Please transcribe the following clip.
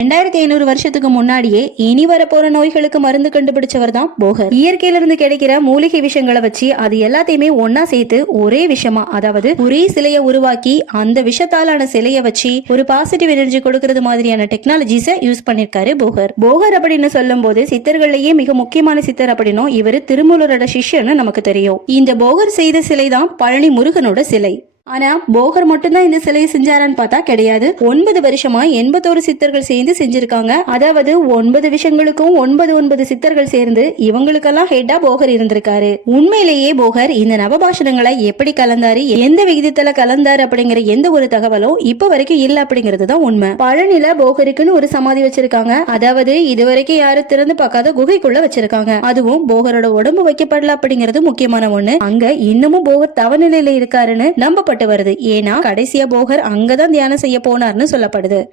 ரெண்டாயிரத்தி ஐநூறு வருஷத்துக்கு முன்னாடியே இனி வரப்போற நோய்களுக்கு மருந்து கண்டுபிடிச்சவர் தான் போகர். இயற்கையில இருந்து கிடைக்கிற மூலிகை விஷயங்களை வச்சு அது எல்லாத்தையுமே ஒன்னா சேர்த்து ஒரே விஷயமா அதாவது ஒரே சிலையை உருவாக்கி அந்த விஷத்தாலான சிலையை வச்சு ஒரு பாசிட்டிவ் எனர்ஜி கொடுக்கறது மாதிரியான டெக்னாலஜிஸை யூஸ் பண்ணிருக்காரு போகர். போகர் அப்படின்னு சொல்லும் போது சித்தர்கள்லயே மிக முக்கியமான சித்தர் அப்படின்னும் இவர் திருமூலரோட சிஷ்யன்னு நமக்கு தெரியும். இந்த போகர் செய்த சிலை தான் பழனி முருகனோட சிலை. ஆனா போகர் மட்டும்தான் இந்த சிலையை செஞ்சாரான்னு பார்த்தா கிடையாது. ஒன்பது வருஷமா எண்பத்தோரு சித்தர்கள் சேர்ந்து செஞ்சிருக்காங்க. அதாவது ஒன்பது விஷயங்களுக்கும் ஒன்பது ஒன்பது சித்தர்கள் சேர்ந்து இவங்களுக்கெல்லாம் ஹெட்டா போகர் இருந்திருக்காரு. உண்மையிலேயே போகர் இந்த நவபாஷணங்களை எப்படி கலந்தாரு எந்த விகிதத்துல கலந்தாரு அப்படிங்கிற எந்த ஒரு தகவலும் இப்ப வரைக்கும் இல்ல அப்படிங்கிறது தான் உண்மை. பழனில போகருக்குன்னு ஒரு சமாதி வச்சிருக்காங்க. அதாவது இதுவரைக்கும் யாரும் திறந்து பார்க்காத குகைக்குள்ள வச்சிருக்காங்க. அதுவும் போகரோட உடம்பு வைக்கப்படல அப்படிங்கிறது முக்கியமான ஒண்ணு. அங்க இன்னமும் போகர் தவநிலையில இருக்காருன்னு நம்பப்பட்டு வருது. ஏன்னா கடைசியா போகர் அங்கதான் தியானம் செய்ய போனார்னு சொல்லப்படுது.